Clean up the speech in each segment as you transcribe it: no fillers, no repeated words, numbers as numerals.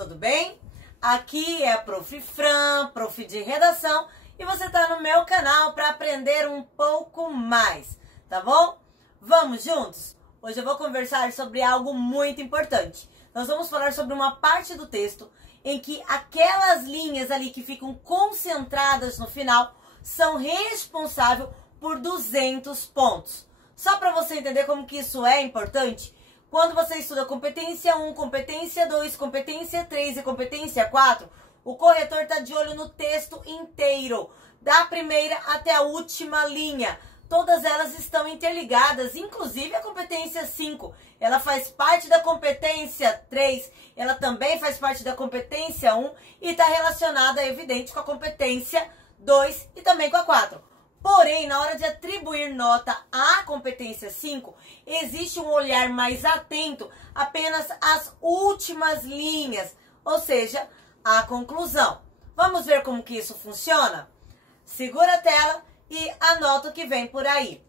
tudo bem? Aqui é a Prof. Fran, prof de redação, e você está no meu canal para aprender um pouco mais, tá bom? Vamos juntos? Hoje eu vou conversar sobre algo muito importante. Nós vamos falar sobre uma parte do texto em que aquelas linhas ali que ficam concentradas no final são responsáveis por 200 pontos. Só para você entender como que isso é importante, quando você estuda competência 1, competência 2, competência 3 e competência 4, o corretor está de olho no texto inteiro, da primeira até a última linha. Todas elas estão interligadas, inclusive a competência 5. Ela faz parte da competência 3, ela também faz parte da competência 1 e está relacionada, é evidente, com a competência 2 e também com a 4. Porém, na hora de atribuir nota à competência 5, existe um olhar mais atento apenas às últimas linhas, ou seja, à conclusão. Vamos ver como que isso funciona? Segura a tela e anota o que vem por aí.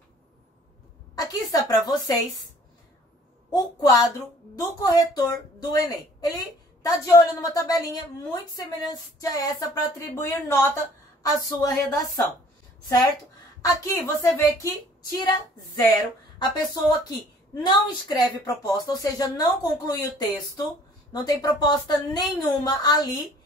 Aqui está para vocês o quadro do corretor do Enem. Ele está de olho numa tabelinha muito semelhante a essa para atribuir nota à sua redação. Certo? Aqui você vê que tira 0 a pessoa que não escreve proposta, ou seja, não conclui o texto, não tem proposta nenhuma ali.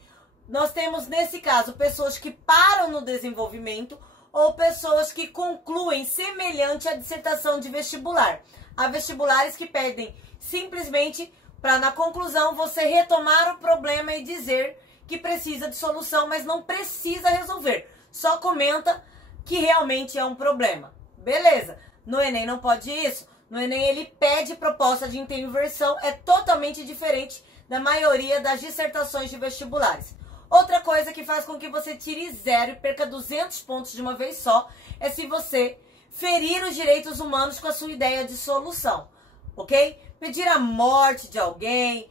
Nós temos, nesse caso, pessoas que param no desenvolvimento ou pessoas que concluem semelhante à dissertação de vestibular. Há vestibulares que pedem simplesmente para, na conclusão, você retomar o problema e dizer que precisa de solução, mas não precisa resolver. Só comenta que realmente é um problema. Beleza. No Enem não pode isso. No Enem ele pede proposta de interversão. É totalmente diferente da maioria das dissertações de vestibulares. Outra coisa que faz com que você tire 0 e perca 200 pontos de uma vez só é se você ferir os direitos humanos com a sua ideia de solução. Ok? Pedir a morte de alguém,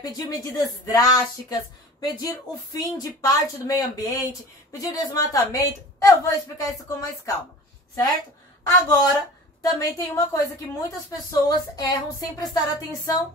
pedir medidas drásticas, pedir o fim de parte do meio ambiente, pedir desmatamento. Eu vou explicar isso com mais calma, certo? Agora, também tem uma coisa que muitas pessoas erram sem prestar atenção,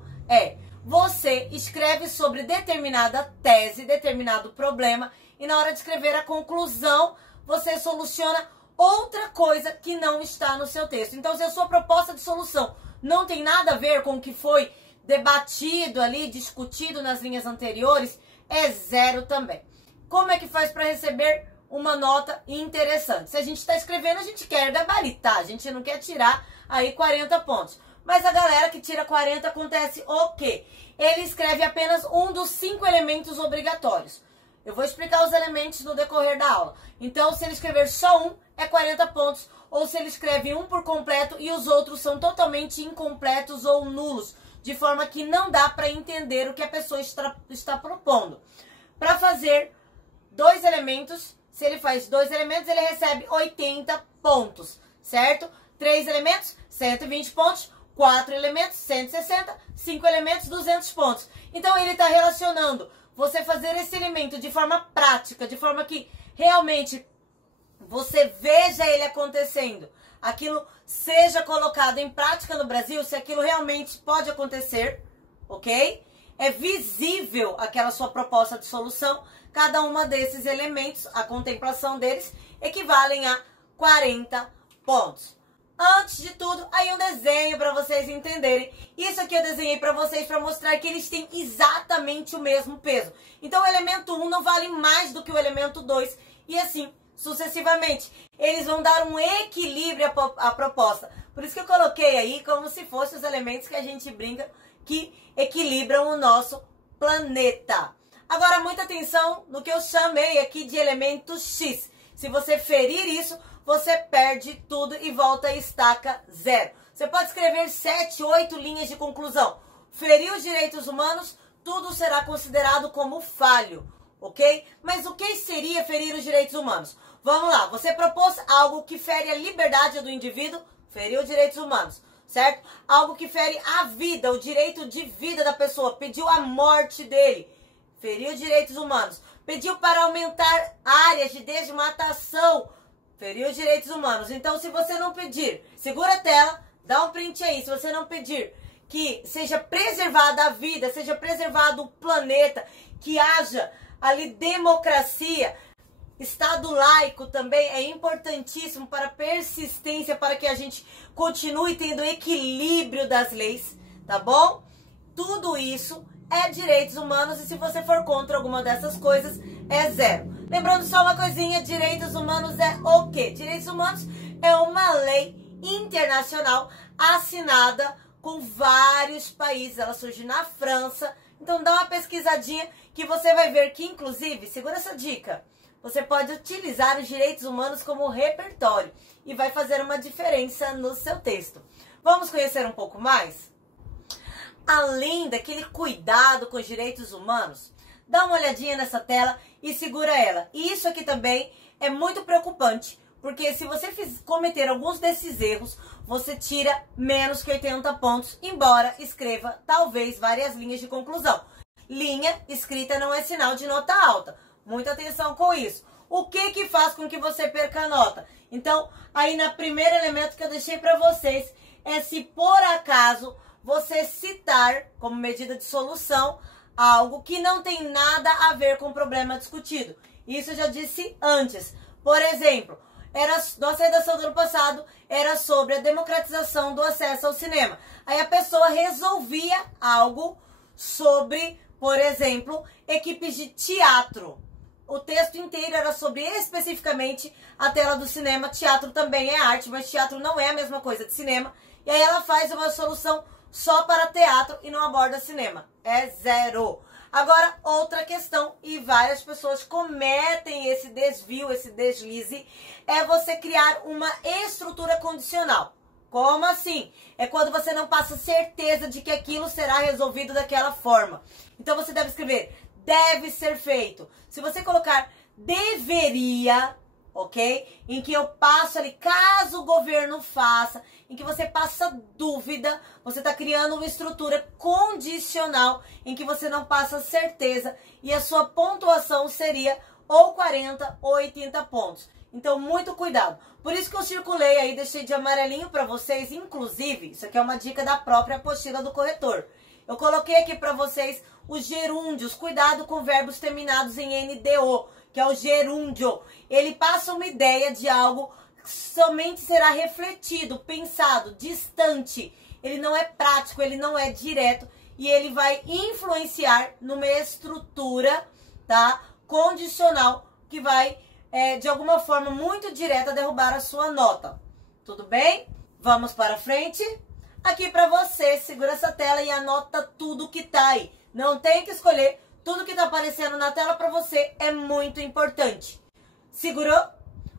você escreve sobre determinada tese, determinado problema, e na hora de escrever a conclusão, você soluciona outra coisa que não está no seu texto. Então, se a sua proposta de solução não tem nada a ver com o que foi debatido ali, discutido nas linhas anteriores, é 0 também. Como é que faz para receber uma nota interessante? Se a gente está escrevendo, a gente quer gabaritar, a gente não quer tirar aí 40 pontos. Mas a galera que tira 40 acontece o quê? Ele escreve apenas um dos 5 elementos obrigatórios. Eu vou explicar os elementos no decorrer da aula. Então, se ele escrever só um, é 40 pontos. Ou se ele escreve um por completo e os outros são totalmente incompletos ou nulos, de forma que não dá para entender o que a pessoa está propondo. Para fazer 2 elementos, se ele faz 2 elementos, ele recebe 80 pontos, certo? 3 elementos, 120 pontos. 4 elementos, 160. 5 elementos, 200 pontos. Então, ele está relacionando você fazer esse elemento de forma prática, de forma que realmente você veja ele acontecendo, aquilo seja colocado em prática no Brasil, se aquilo realmente pode acontecer, ok? É visível aquela sua proposta de solução. Cada uma desses elementos, a contemplação deles, equivalem a 40 pontos. Antes de tudo, aí um desenho para vocês entenderem. Isso aqui eu desenhei para vocês para mostrar que eles têm exatamente o mesmo peso. Então o elemento 1 não vale mais do que o elemento 2 e assim sucessivamente. Eles vão dar um equilíbrio à proposta. Por isso que eu coloquei aí como se fossem os elementos que a gente brinca que equilibram o nosso planeta. Agora, muita atenção no que eu chamei aqui de elemento X. Se você ferir isso, você perde tudo e volta e estaca 0. Você pode escrever 7, 8 linhas de conclusão. Ferir os direitos humanos, tudo será considerado como falho, ok? Mas o que seria ferir os direitos humanos? Vamos lá, você propôs algo que fere a liberdade do indivíduo, feriu os direitos humanos, certo? Algo que fere a vida, o direito de vida da pessoa, pediu a morte dele, feriu os direitos humanos. Pediu para aumentar áreas de desmatação, feriu os direitos humanos. Então, se você não pedir, segura a tela, dá um print aí. Se você não pedir que seja preservada a vida, seja preservado o planeta, que haja ali democracia. Estado laico também é importantíssimo para a persistência, para que a gente continue tendo equilíbrio das leis, tá bom? Tudo isso é direitos humanos e se você for contra alguma dessas coisas, é zero. Lembrando só uma coisinha, direitos humanos é o quê? Direitos humanos é uma lei internacional assinada com vários países. Ela surge na França. Então dá uma pesquisadinha que você vai ver que, inclusive, segura essa dica, você pode utilizar os direitos humanos como repertório e vai fazer uma diferença no seu texto. Vamos conhecer um pouco mais? Além daquele cuidado com os direitos humanos, dá uma olhadinha nessa tela e segura ela. E isso aqui também é muito preocupante, porque se você cometer alguns desses erros, você tira menos que 80 pontos, embora escreva talvez várias linhas de conclusão. Linha escrita não é sinal de nota alta. Muita atenção com isso. O que faz com que você perca a nota? Então, aí na primeiro elemento que eu deixei para vocês, é se por acaso você citar como medida de solução algo que não tem nada a ver com o problema discutido. Isso eu já disse antes. Por exemplo, nossa redação do ano passado era sobre a democratização do acesso ao cinema. Aí a pessoa resolvia algo sobre, por exemplo, equipes de teatro. O texto inteiro era sobre especificamente a tela do cinema. Teatro também é arte, mas teatro não é a mesma coisa de cinema. E aí ela faz uma solução só para teatro e não aborda cinema. É zero. Agora, outra questão, e várias pessoas cometem esse desvio, esse deslize, é você criar uma estrutura condicional. Como assim? É quando você não passa certeza de que aquilo será resolvido daquela forma. Então você deve escrever, deve ser feito. Se você colocar deveria, ok? Em que eu passo ali, caso o governo faça, em que você passa dúvida, você está criando uma estrutura condicional em que você não passa certeza e a sua pontuação seria ou 40 ou 80 pontos. Então, muito cuidado. Por isso que eu circulei aí, deixei de amarelinho para vocês, inclusive, isso aqui é uma dica da própria apostila do corretor. Eu coloquei aqui para vocês os gerúndios, cuidado com verbos terminados em NDO, que é o gerúndio. Ele passa uma ideia de algo que somente será refletido, pensado, distante. Ele não é prático, ele não é direto e ele vai influenciar numa estrutura, tá, condicional que vai, de alguma forma muito direta, derrubar a sua nota. Tudo bem? Vamos para frente? Aqui para você, segura essa tela e anota tudo que tá aí. Não tem que escolher, tudo que tá aparecendo na tela para você é muito importante. Segurou?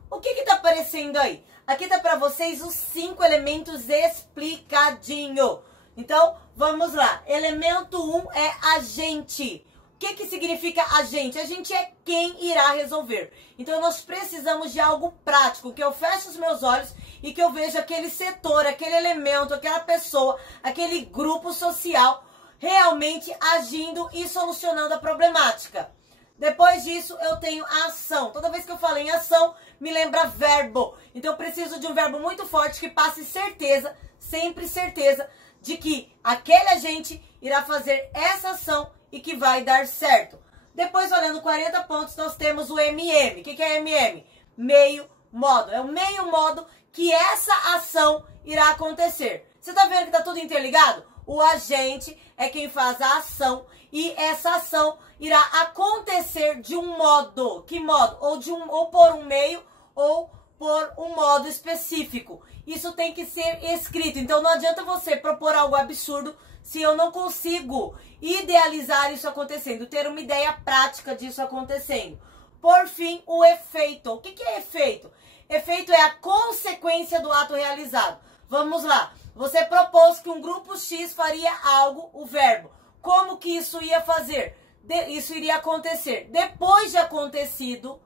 O que tá aparecendo aí? Aqui tá para vocês os 5 elementos explicadinho. Então, vamos lá. Elemento 1 é agente. O que significa agente? Agente é quem irá resolver. Então, nós precisamos de algo prático, que eu feche os meus olhos e que eu veja aquele setor, aquele elemento, aquela pessoa, aquele grupo social realmente agindo e solucionando a problemática. Depois disso, eu tenho a ação. Toda vez que eu falo em ação, me lembra verbo. Então, eu preciso de um verbo muito forte que passe certeza, sempre certeza, de que aquele agente irá fazer essa ação e que vai dar certo. Depois, olhando 40 pontos, nós temos o MM. O que é MM? Meio modo. É o meio modo que essa ação irá acontecer. Você está vendo que está tudo interligado? O agente é quem faz a ação e essa ação irá acontecer de um modo. Que modo? Ou por um meio ou por um modo específico. Isso tem que ser escrito. Então não adianta você propor algo absurdo se eu não consigo idealizar isso acontecendo, ter uma ideia prática disso acontecendo. Por fim, o efeito. O que é efeito? Efeito é a consequência do ato realizado. Vamos lá. Você propôs que um grupo X faria algo, o verbo. Como que isso ia fazer? Isso iria acontecer. Depois de acontecido,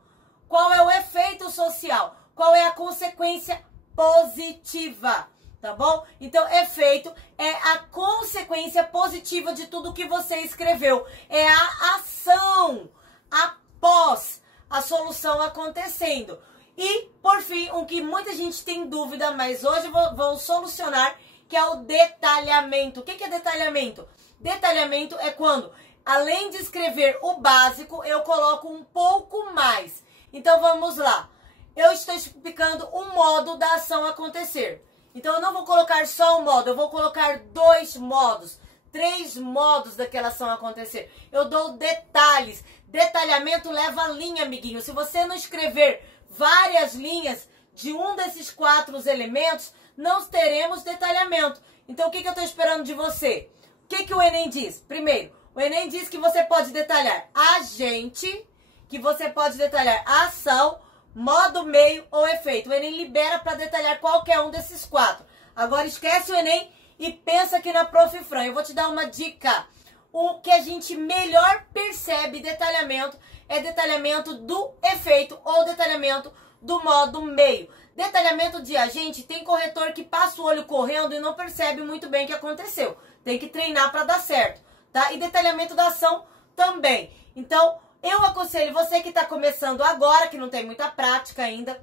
qual é o efeito social? Qual é a consequência positiva? Tá bom? Então, efeito é a consequência positiva de tudo que você escreveu. É a ação após a solução acontecendo. E, por fim, o que muita gente tem dúvida, mas hoje vou solucionar, que é o detalhamento. O que é detalhamento? Detalhamento é quando, além de escrever o básico, eu coloco um pouco mais. Então vamos lá. Eu estou explicando o modo da ação acontecer. Então eu não vou colocar só um modo, eu vou colocar 2 modos, 3 modos daquela ação acontecer. Eu dou detalhes. Detalhamento leva linha, amiguinho. Se você não escrever várias linhas de um desses 4 elementos, não teremos detalhamento. Então o que eu estou esperando de você? O que o Enem diz? Primeiro, o Enem diz que você pode detalhar agente, que você pode detalhar ação, modo, meio ou efeito. O Enem libera para detalhar qualquer um desses 4. Agora esquece o Enem e pensa aqui na Prof. Fran. Eu vou te dar uma dica. O que a gente melhor percebe detalhamento é detalhamento do efeito ou detalhamento do modo meio. Detalhamento de agente, tem corretor que passa o olho correndo e não percebe muito bem o que aconteceu. Tem que treinar para dar certo, tá? E detalhamento da ação também. Então, eu aconselho você que está começando agora, que não tem muita prática ainda,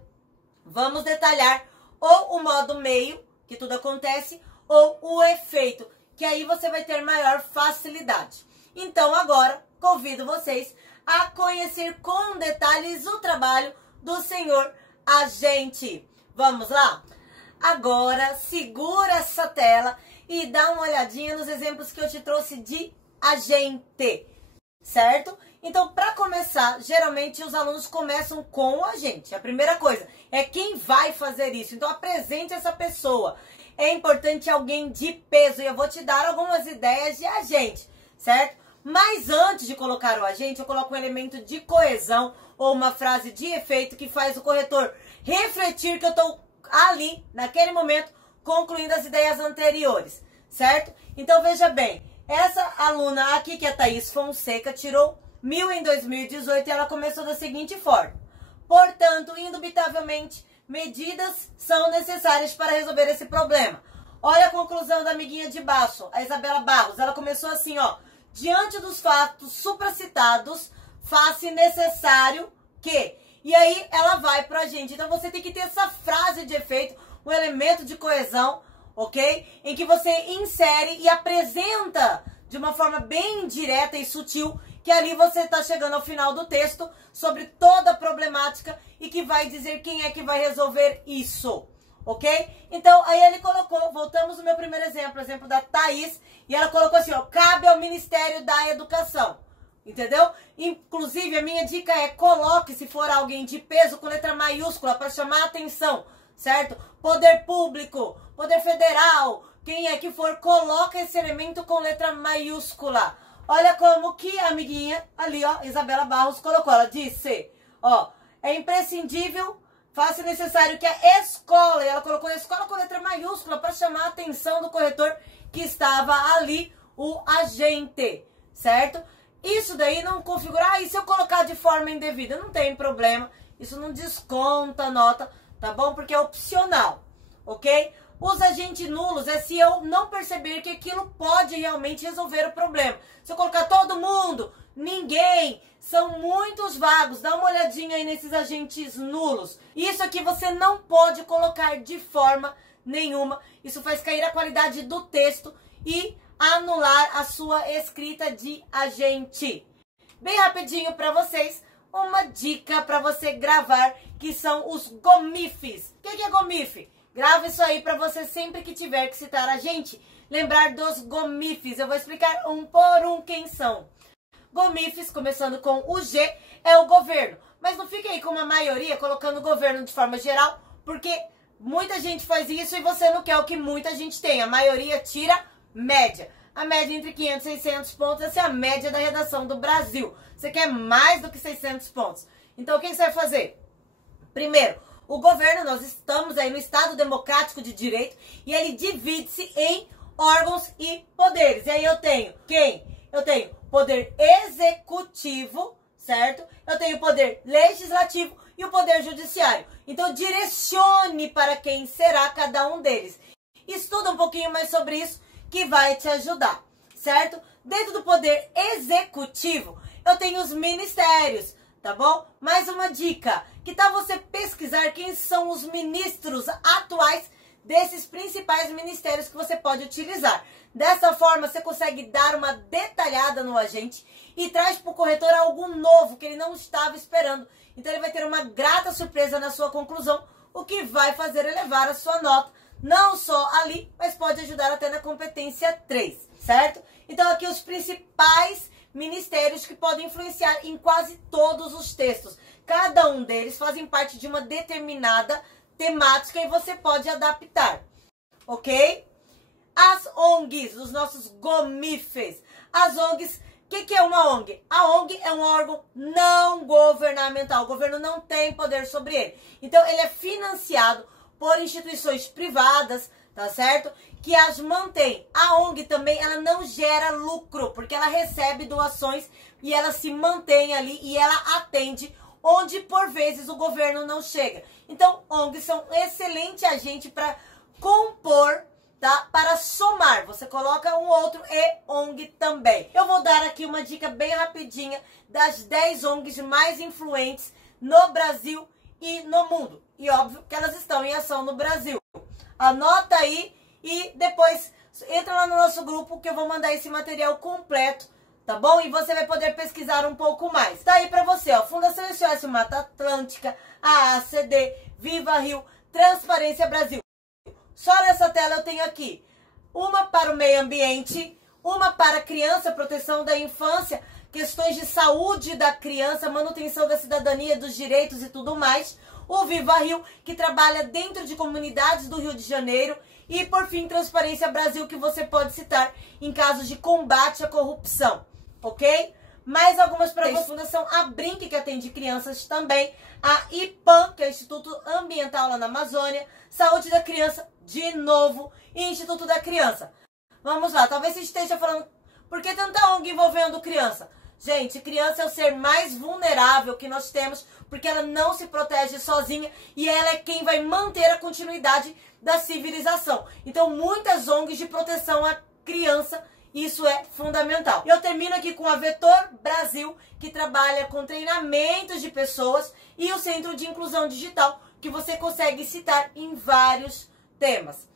vamos detalhar ou o modo meio, que tudo acontece, ou o efeito, que aí você vai ter maior facilidade. Então, agora, convido vocês a conhecer com detalhes o trabalho do senhor agente. Vamos lá? Agora, segura essa tela e dá uma olhadinha nos exemplos que eu te trouxe de agente, certo? Então, para começar, geralmente os alunos começam com o agente. A primeira coisa é quem vai fazer isso. Então, apresente essa pessoa. É importante alguém de peso e eu vou te dar algumas ideias de agente, certo? Mas antes de colocar o agente, eu coloco um elemento de coesão ou uma frase de efeito que faz o corretor refletir que eu estou ali, naquele momento, concluindo as ideias anteriores, certo? Então, veja bem, essa aluna aqui, que é a Thaís Fonseca, tirou 1000 em 2018 e ela começou da seguinte forma. Portanto, indubitavelmente, medidas são necessárias para resolver esse problema. Olha a conclusão da amiguinha de baixo, a Isabela Barros. Ela começou assim, ó. Diante dos fatos supracitados, faz-se necessário que... E aí ela vai pra gente. Então você tem que ter essa frase de efeito, um elemento de coesão, ok? Em que você insere e apresenta de uma forma bem direta e sutil que ali você está chegando ao final do texto sobre toda a problemática e que vai dizer quem é que vai resolver isso, ok? Então, aí ele colocou, voltamos no meu primeiro exemplo da Thaís, e ela colocou assim, ó, cabe ao Ministério da Educação, entendeu? Inclusive, a minha dica é coloque, se for alguém de peso, com letra maiúscula para chamar a atenção, certo? Poder público, poder federal, quem é que for, coloca esse elemento com letra maiúscula. Olha como que a amiguinha ali, ó, Isabela Barros colocou. Ela disse, ó, é imprescindível, faça necessário que a escola, e ela colocou a escola com letra maiúscula para chamar a atenção do corretor que estava ali, o agente, certo? Isso daí não configurar, e se eu colocar de forma indevida? Não tem problema, isso não desconta a nota, tá bom? Porque é opcional, ok? Os agentes nulos é se eu não perceber que aquilo pode realmente resolver o problema. Se eu colocar todo mundo, ninguém, são muitos vagos. Dá uma olhadinha aí nesses agentes nulos. Isso aqui você não pode colocar de forma nenhuma. Isso faz cair a qualidade do texto e anular a sua escrita de agente. Bem rapidinho para vocês, uma dica para você gravar, que são os gomifes. O que é gomife? Grava isso aí para você sempre que tiver que citar a gente, lembrar dos gomifes. Eu vou explicar um por um quem são. Gomifes, começando com o G, é o governo. Mas não fique aí com uma maioria colocando o governo de forma geral, porque muita gente faz isso e você não quer o que muita gente tem. A maioria tira média. A média entre 500 e 600 pontos, essa é a média da redação do Brasil. Você quer mais do que 600 pontos. Então, o que você vai fazer? Primeiro, o governo, nós estamos aí no Estado Democrático de Direito e ele divide-se em órgãos e poderes. E aí eu tenho quem? Eu tenho poder executivo, certo? Eu tenho o poder legislativo e o poder judiciário. Então direcione para quem será cada um deles. Estuda um pouquinho mais sobre isso que vai te ajudar, certo? Dentro do poder executivo, eu tenho os ministérios, tá bom? Mais uma dica, que tal você pesquisar quem são os ministros atuais desses principais ministérios que você pode utilizar. Dessa forma, você consegue dar uma detalhada no agente e traz para o corretor algo novo que ele não estava esperando. Então, ele vai ter uma grata surpresa na sua conclusão, o que vai fazer elevar a sua nota, não só ali, mas pode ajudar até na competência 3, certo? Então, aqui os principais ministérios que podem influenciar em quase todos os textos. Cada um deles fazem parte de uma determinada temática e você pode adaptar, ok? As ONGs, os nossos gomifes. As ONGs, o que é uma ONG? A ONG é um órgão não governamental. O governo não tem poder sobre ele. Então, ele é financiado por instituições privadas, tá certo? Que as mantém. A ONG também, ela não gera lucro, porque ela recebe doações e ela se mantém ali e ela atende onde, por vezes, o governo não chega. Então, ONGs são um excelente agente para compor, tá? Para somar. Você coloca um outro e ONG também. Eu vou dar aqui uma dica bem rapidinha das 10 ONGs mais influentes no Brasil e no mundo. E óbvio que elas estão em ação no Brasil. Anota aí e depois entra lá no nosso grupo que eu vou mandar esse material completo, tá bom? E você vai poder pesquisar um pouco mais. Tá aí pra você, ó. Fundação SOS Mata Atlântica, a ACD, Viva Rio, Transparência Brasil. Só nessa tela eu tenho aqui uma para o meio ambiente, uma para criança, proteção da infância, questões de saúde da criança, manutenção da cidadania, dos direitos e tudo mais. O Viva Rio, que trabalha dentro de comunidades do Rio de Janeiro. E, por fim, Transparência Brasil, que você pode citar em casos de combate à corrupção, ok? Mais algumas para vocês. Fundação Abrinq, que atende crianças também. A IPAM, que é o Instituto Ambiental lá na Amazônia. Saúde da Criança, de novo. E Instituto da Criança. Vamos lá, talvez você esteja falando, por que tanta ONG envolvendo criança? Gente, criança é o ser mais vulnerável que nós temos, porque ela não se protege sozinha e ela é quem vai manter a continuidade da civilização. Então, muitas ONGs de proteção à criança, isso é fundamental. Eu termino aqui com a Vetor Brasil, que trabalha com treinamentos de pessoas, e o Centro de Inclusão Digital, que você consegue citar em vários temas.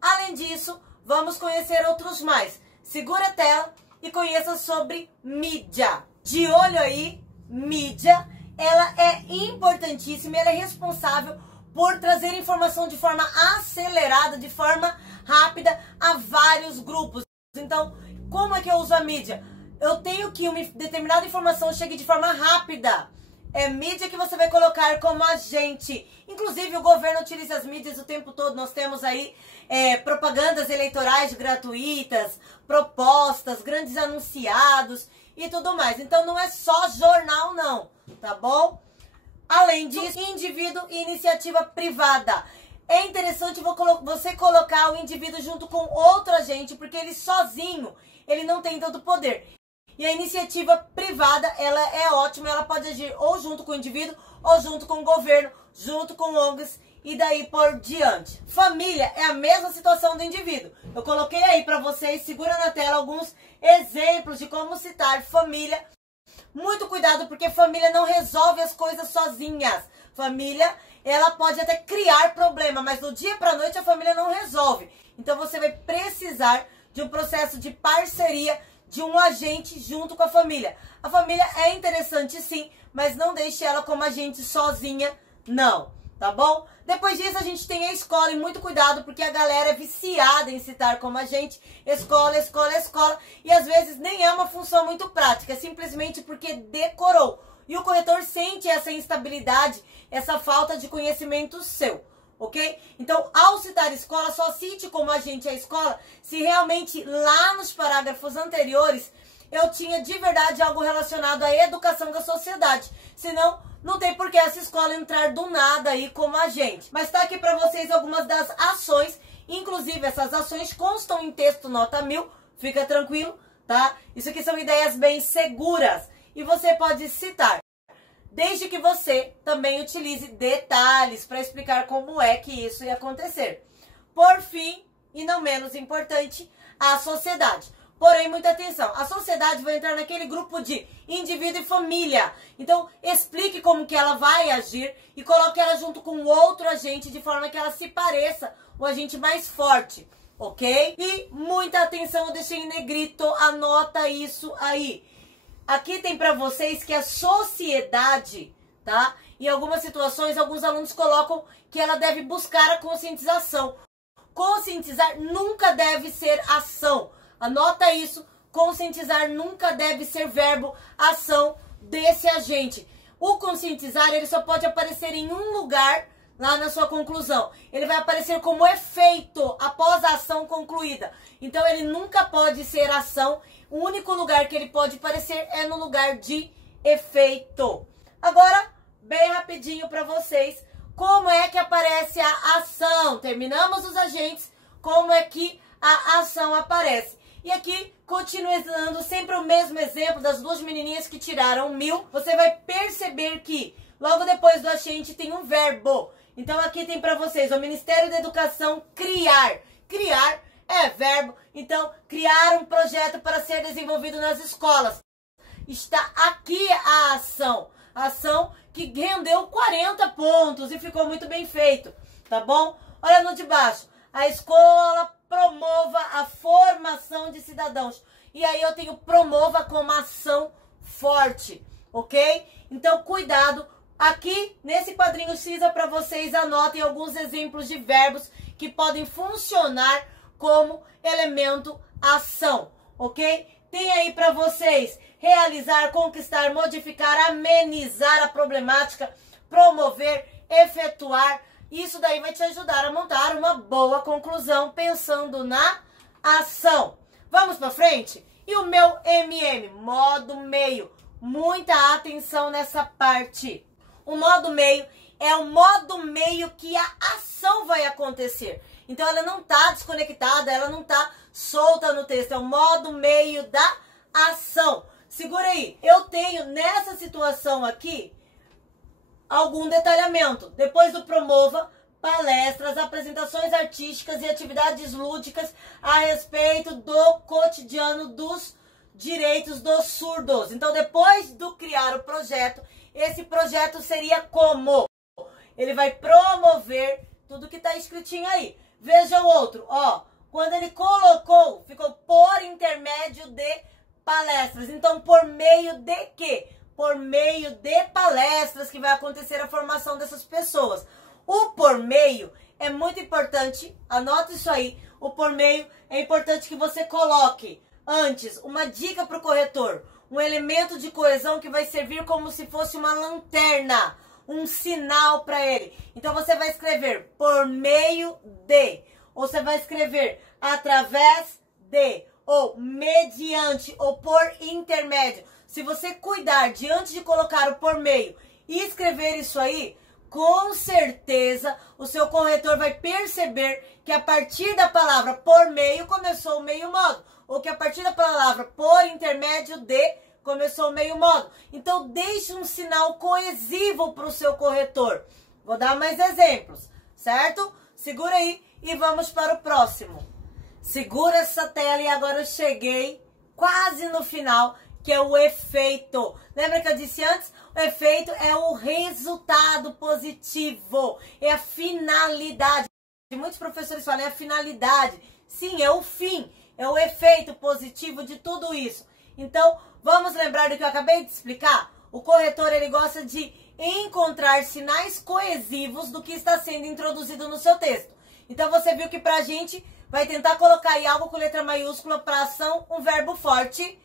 Além disso, vamos conhecer outros mais. Segura a tela e conheça sobre mídia. De olho aí, mídia, ela é importantíssima, ela é responsável por trazer informação de forma acelerada, de forma rápida a vários grupos. Então, como é que eu uso a mídia? Eu tenho que uma determinada informação chegue de forma rápida. É mídia que você vai colocar como agente. Inclusive, o governo utiliza as mídias o tempo todo. Nós temos aí propagandas eleitorais gratuitas, propostas, grandes anunciados e tudo mais. Então, não é só jornal, não, tá bom? Além disso, indivíduo e iniciativa privada. É interessante você colocar o indivíduo junto com outro agente, porque ele sozinho, ele não tem tanto poder. E a iniciativa privada, ela é ótima, ela pode agir ou junto com o indivíduo, ou junto com o governo, junto com ONGs e daí por diante. Família é a mesma situação do indivíduo. Eu coloquei aí para vocês, segura na tela, alguns exemplos de como citar família. Muito cuidado, porque família não resolve as coisas sozinhas. Família, ela pode até criar problema, mas do dia para a noite a família não resolve. Então você vai precisar de um processo de parceria, de um agente junto com a família. A família é interessante sim, mas não deixe ela como agente sozinha, não, tá bom? Depois disso a gente tem a escola e muito cuidado, porque a galera é viciada em citar como agente escola, escola, escola, e às vezes nem é uma função muito prática, é simplesmente porque decorou. E o corretor sente essa instabilidade, essa falta de conhecimento seu, ok? Então, ao citar escola, só cite como agente a escola se realmente lá nos parágrafos anteriores eu tinha de verdade algo relacionado à educação da sociedade. Senão, não tem por que essa escola entrar do nada aí como agente. Mas tá aqui para vocês algumas das ações, inclusive essas ações constam em texto nota 1000, fica tranquilo, tá? Isso aqui são ideias bem seguras e você pode citar, desde que você também utilize detalhes para explicar como é que isso ia acontecer. Por fim, e não menos importante, a sociedade. Porém, muita atenção, a sociedade vai entrar naquele grupo de indivíduo e família. Então, explique como que ela vai agir e coloque ela junto com outro agente de forma que ela se pareça o agente mais forte, ok? E muita atenção, eu deixei em negrito, anota isso aí. Aqui tem para vocês que a sociedade, tá? Em algumas situações, alguns alunos colocam que ela deve buscar a conscientização. Conscientizar nunca deve ser ação. Anota isso, conscientizar nunca deve ser verbo, ação desse agente. O conscientizar, ele só pode aparecer em um lugar lá na sua conclusão. Ele vai aparecer como efeito após a ação concluída. Então, ele nunca pode ser ação. O único lugar que ele pode aparecer é no lugar de efeito. Agora, bem rapidinho para vocês, como é que aparece a ação? Terminamos os agentes, como é que a ação aparece? E aqui, continuando sempre o mesmo exemplo das duas menininhas que tiraram 1000, você vai perceber que logo depois do agente tem um verbo. Então aqui tem para vocês o Ministério da Educação criar. Criar é verbo, então criar um projeto para ser desenvolvido nas escolas. Está aqui a ação. A ação que rendeu 40 pontos e ficou muito bem feito, tá bom? Olha no de baixo. A escola promova a formação de cidadãos. E aí eu tenho promova como ação forte, ok? Então, cuidado. Aqui, nesse quadrinho cinza, para vocês, anotem alguns exemplos de verbos que podem funcionar como elemento ação, ok? Tem aí para vocês realizar, conquistar, modificar, amenizar a problemática, promover, efetuar. Isso daí vai te ajudar a montar uma boa conclusão pensando na ação. Vamos para frente? E o meu MM, modo meio. Muita atenção nessa parte. O modo meio é o modo meio que a ação vai acontecer. Então ela não está desconectada, ela não está solta no texto. É o modo meio da ação. Segura aí. Eu tenho nessa situação aqui algum detalhamento. Depois do promova, palestras, apresentações artísticas e atividades lúdicas a respeito do cotidiano dos direitos dos surdos. Então, depois do criar o projeto, esse projeto seria como? Ele vai promover tudo que está escritinho aí. Veja o outro, ó. Quando ele colocou, ficou por intermédio de palestras. Então, por meio de quê? Por meio de palestras que vai acontecer a formação dessas pessoas. O por meio é muito importante, anota isso aí. O por meio é importante que você coloque antes uma dica para o corretor, um elemento de coesão que vai servir como se fosse uma lanterna, um sinal para ele. Então você vai escrever por meio de, ou você vai escrever através de, ou mediante, ou por intermédio. Se você cuidar de antes de colocar o por meio e escrever isso aí, com certeza o seu corretor vai perceber que a partir da palavra por meio começou o meio modo, ou que a partir da palavra por intermédio de começou o meio modo. Então deixe um sinal coesivo para o seu corretor. Vou dar mais exemplos, certo? Segura aí e vamos para o próximo. Segura essa tela e agora eu cheguei quase no final, que é o efeito. Lembra que eu disse antes? O efeito é o resultado positivo, é a finalidade. Muitos professores falam, é a finalidade. Sim, é o fim, é o efeito positivo de tudo isso. Então, vamos lembrar do que eu acabei de explicar? O corretor, ele gosta de encontrar sinais coesivos do que está sendo introduzido no seu texto. Então, você viu que pra gente vai tentar colocar aí algo com letra maiúscula para ação, um verbo forte.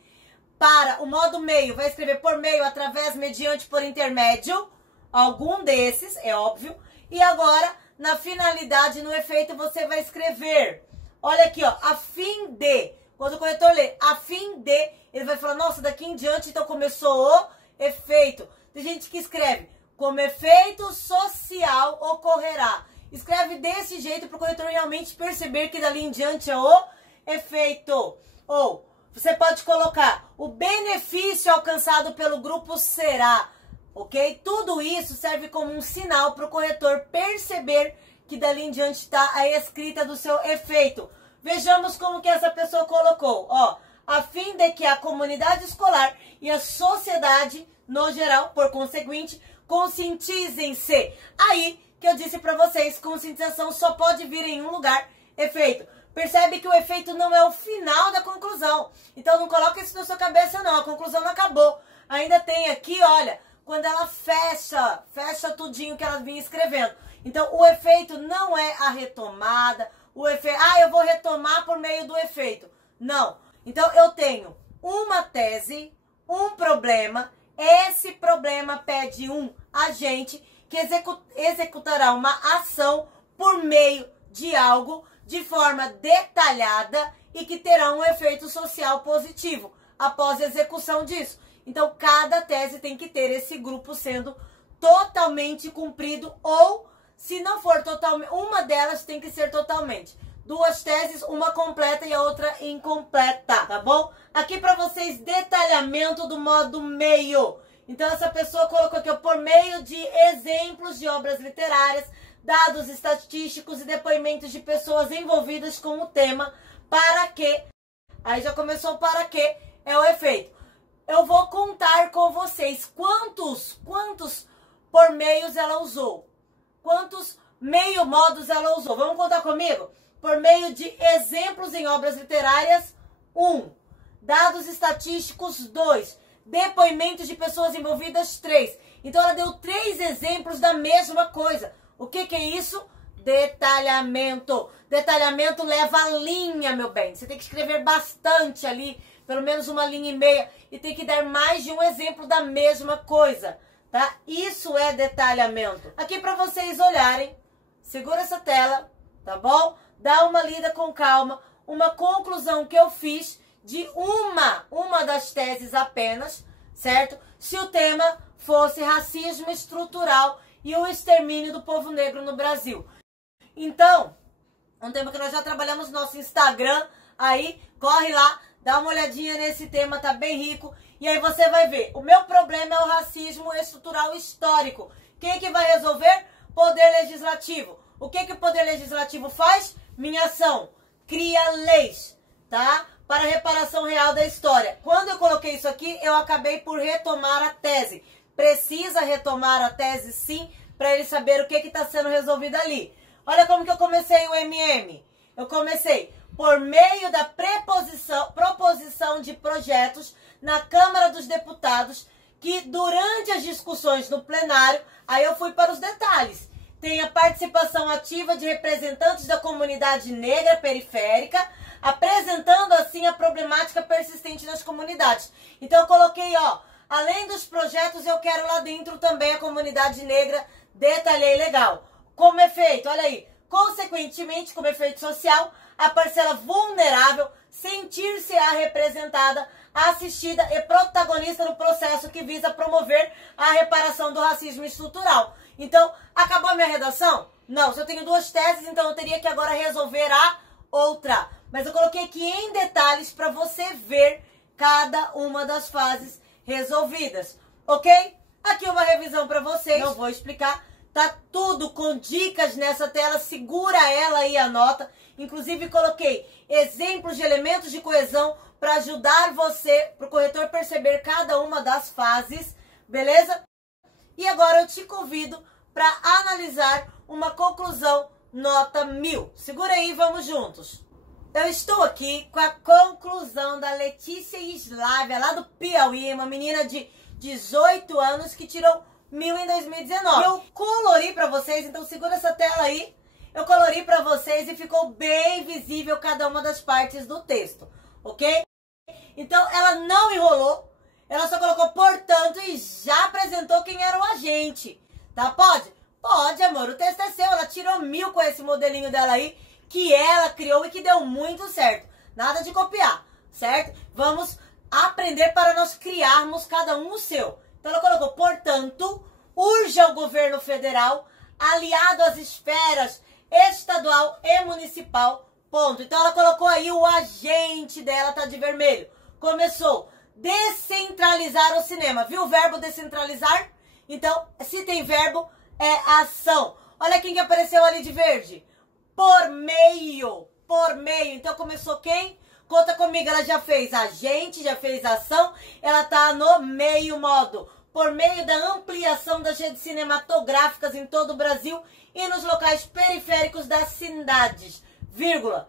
Para o modo meio, vai escrever por meio, através, mediante, por intermédio. Algum desses, é óbvio. E agora, na finalidade, no efeito, você vai escrever. Olha aqui, ó, a fim de. Quando o corretor lê a fim de, ele vai falar, nossa, daqui em diante, então começou o efeito. Tem gente que escreve, como efeito social ocorrerá. Escreve desse jeito para o corretor realmente perceber que dali em diante é o efeito. Ou você pode colocar, o benefício alcançado pelo grupo será, ok? Tudo isso serve como um sinal para o corretor perceber que dali em diante está a escrita do seu efeito. Vejamos como que essa pessoa colocou, ó, a fim de que a comunidade escolar e a sociedade, no geral, por conseguinte, conscientizem-se. Aí que eu disse pra vocês, conscientização só pode vir em um lugar, efeito. Percebe que o efeito não é o final da conclusão. Então não coloca isso na sua cabeça não, a conclusão não acabou. Ainda tem aqui, olha, quando ela fecha tudinho que ela vinha escrevendo. Então o efeito não é a retomada, o efeito, eu vou retomar por meio do efeito. Não. Então eu tenho uma tese, um problema, esse problema pede um agente que executará uma ação por meio de algo de forma detalhada e que terá um efeito social positivo após a execução disso. Então, cada tese tem que ter esse grupo sendo totalmente cumprido ou, se não for totalmente, uma delas tem que ser totalmente. Duas teses, uma completa e a outra incompleta, tá bom? Aqui para vocês, detalhamento do modo meio. Então, essa pessoa colocou aqui, por meio de exemplos de obras literárias, dados estatísticos e depoimentos de pessoas envolvidas com o tema, para que, aí já começou o para que, é o efeito. Eu vou contar com vocês quantos por meios ela usou, quantos meio modos ela usou. Vamos contar comigo? Por meio de exemplos em obras literárias, 1. Dados estatísticos, 2. Depoimentos de pessoas envolvidas, 3. Então ela deu 3 exemplos da mesma coisa. O que é isso? Detalhamento. Detalhamento leva a linha, meu bem. Você tem que escrever bastante ali, pelo menos uma linha e meia, e tem que dar mais de um exemplo da mesma coisa, tá? Isso é detalhamento. Aqui para vocês olharem, segura essa tela, tá bom? Dá uma lida com calma, uma conclusão que eu fiz de uma das teses apenas, certo? Se o tema fosse racismo estrutural e o extermínio do povo negro no Brasil. Então, um tema que nós já trabalhamos no nosso Instagram, aí corre lá, dá uma olhadinha nesse tema, tá bem rico. E aí você vai ver, o meu problema é o racismo estrutural histórico. Quem que vai resolver? Poder Legislativo. O que o Poder Legislativo faz? Minha ação, cria leis, tá? Para a reparação real da história. Quando eu coloquei isso aqui, eu acabei por retomar a tese. Precisa retomar a tese sim, para ele saber o que está sendo resolvido ali. Olha como que eu comecei o MM. Eu comecei por meio da proposição de projetos na Câmara dos Deputados, que durante as discussões no plenário, aí eu fui para os detalhes. Tem a participação ativa de representantes da comunidade negra periférica, apresentando assim a problemática persistente nas comunidades. Então eu coloquei, ó, além dos projetos, eu quero lá dentro também a comunidade negra, detalhei legal. Como efeito, olha aí, consequentemente, como efeito social, a parcela vulnerável sentir-se-á representada, assistida e protagonista no processo que visa promover a reparação do racismo estrutural. Então, acabou a minha redação? Não, se eu tenho 2 teses, então eu teria que agora resolver a outra. Mas eu coloquei aqui em detalhes para você ver cada uma das fases resolvidas, ok? Aqui uma revisão para vocês, não vou explicar, tá tudo com dicas nessa tela, segura ela e anota. Inclusive coloquei exemplos de elementos de coesão para ajudar você, para o corretor perceber cada uma das fases, beleza? E agora eu te convido para analisar uma conclusão nota 1000. Segura aí, vamos juntos. Eu estou aqui com a conclusão da Letícia Slávia, lá do Piauí, uma menina de 18 anos que tirou 1000 em 2019. Eu colori para vocês, então segura essa tela aí. Eu colori para vocês e ficou bem visível cada uma das partes do texto, ok? Então ela não enrolou, ela só colocou portanto e já apresentou quem era o agente, tá? Pode? Pode, amor, o texto é seu, ela tirou 1000 com esse modelinho dela aí, que ela criou e que deu muito certo. Nada de copiar, certo? Vamos aprender para nós criarmos cada um o seu. Então ela colocou, portanto, urge ao governo federal, aliado às esferas estadual e municipal, ponto. Então ela colocou aí o agente dela, tá de vermelho. Começou, descentralizar o cinema. Viu o verbo descentralizar? Então, se tem verbo, é ação. Olha quem que apareceu ali de verde. Por meio. Então começou quem? Conta comigo, ela já fez agente, já fez ação, ela tá no meio modo. por meio da ampliação das redes cinematográficas em todo o Brasil e nos locais periféricos das cidades, vírgula,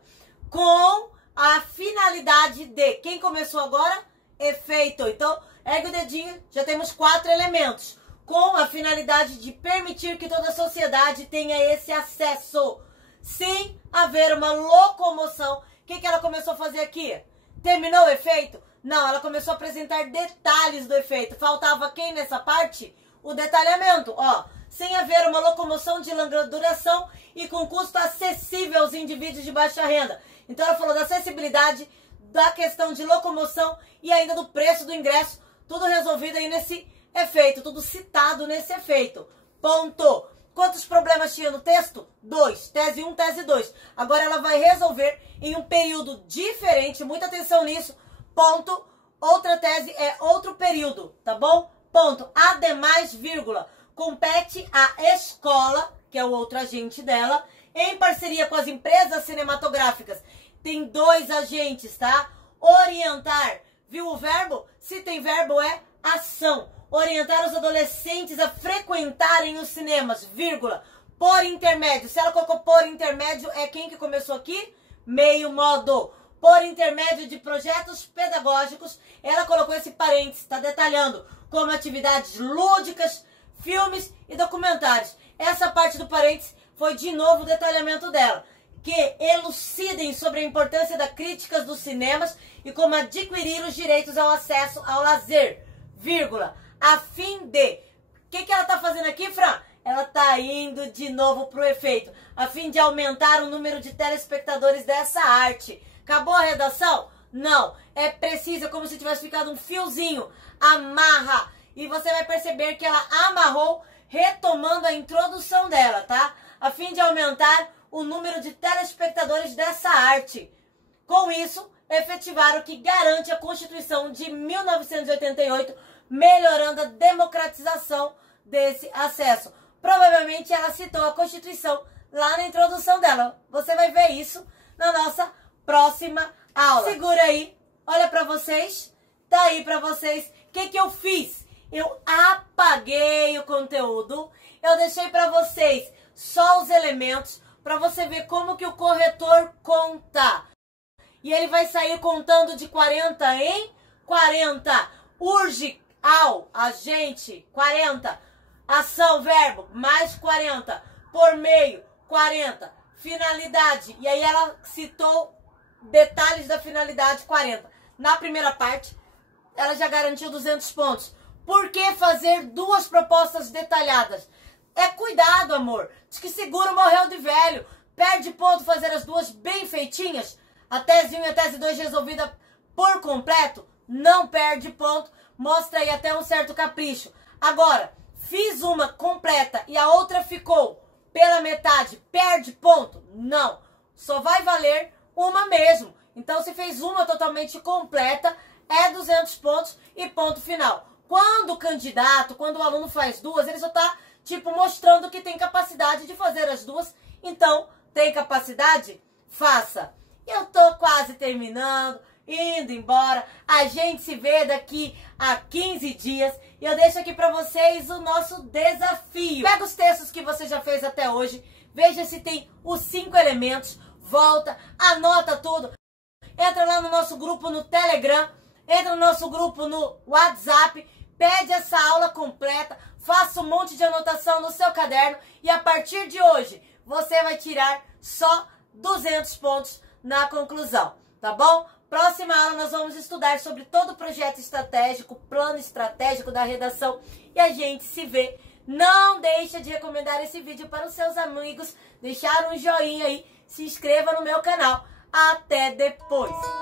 com a finalidade de... Quem começou agora? Efeito. Então, ergue o dedinho, já temos 4 elementos. Com a finalidade de permitir que toda a sociedade tenha esse acesso, sem haver uma locomoção. O que ela começou a fazer aqui? Terminou o efeito? Não, ela começou a apresentar detalhes do efeito. Faltava quem nessa parte? O detalhamento. Ó, sem haver uma locomoção de longa duração e com custo acessível aos indivíduos de baixa renda. Então ela falou da acessibilidade, da questão de locomoção e ainda do preço do ingresso. Tudo resolvido aí nesse efeito, tudo citado nesse efeito. Ponto. Quantos problemas tinha no texto? 2. Tese 1, tese 2. Agora ela vai resolver em um período diferente. Muita atenção nisso. Ponto. Outra tese é outro período, tá bom? Ponto. Ademais, vírgula, compete à escola, que é o outro agente dela, em parceria com as empresas cinematográficas. Tem 2 agentes, tá? Orientar. Viu o verbo? Se tem verbo é ação. Orientar os adolescentes a frequentarem os cinemas, vírgula, por intermédio. Se ela colocou por intermédio, é quem que começou aqui? Meio modo. Por intermédio de projetos pedagógicos, ela colocou esse parênteses, está detalhando, como atividades lúdicas, filmes e documentários. Essa parte do parênteses foi de novo o detalhamento dela. Que elucidem sobre a importância das críticas dos cinemas e como adquirir os direitos ao acesso ao lazer, vírgula, a fim de... O que ela está fazendo aqui, Fran? Ela está indo de novo para o efeito, a fim de aumentar o número de telespectadores dessa arte. Acabou a redação? Não. É preciso, como se tivesse ficado um fiozinho. Amarra. E você vai perceber que ela amarrou, retomando a introdução dela, tá? A fim de aumentar o número de telespectadores dessa arte. Com isso, efetivar o que garante a Constituição de 1988, melhorando a democratização desse acesso. Provavelmente ela citou a Constituição lá na introdução dela. Você vai ver isso na nossa próxima aula. Segura aí, olha para vocês, tá aí para vocês. O que eu fiz? Eu apaguei o conteúdo, eu deixei para vocês só os elementos, para você ver como que o corretor conta. E ele vai sair contando de 40 em 40. Urge ao agente, 40. Ação, verbo, mais 40. Por meio, 40. Finalidade. E aí ela citou detalhes da finalidade, 40. Na primeira parte, ela já garantiu 200 pontos. Por que fazer 2 propostas detalhadas? É cuidado, amor. Diz que seguro morreu de velho. Perde ponto fazer as 2 bem feitinhas. A tese 1 e a tese 2 resolvida por completo. Não perde ponto. Mostra aí até um certo capricho. Agora, fiz uma completa e a outra ficou pela metade. Perde ponto? Não. Só vai valer uma mesmo. Então, se fez uma totalmente completa, é 200 pontos e ponto final. Quando o candidato, quando o aluno faz 2, ele só está, tipo, mostrando que tem capacidade de fazer as 2. Então, tem capacidade? Faça. Eu tô quase terminando, indo embora. A gente se vê daqui a 15 dias. E eu deixo aqui para vocês o nosso desafio. Pega os textos que você já fez até hoje. Veja se tem os 5 elementos. Volta, anota tudo. Entra lá no nosso grupo no Telegram. Entra no nosso grupo no WhatsApp. Pede essa aula completa. Faça um monte de anotação no seu caderno. E a partir de hoje, você vai tirar só 200 pontos na conclusão, tá bom? Próxima aula nós vamos estudar sobre todo o projeto estratégico, plano estratégico da redação e a gente se vê. Não deixa de recomendar esse vídeo para os seus amigos, deixar um joinha aí, se inscreva no meu canal. Até depois!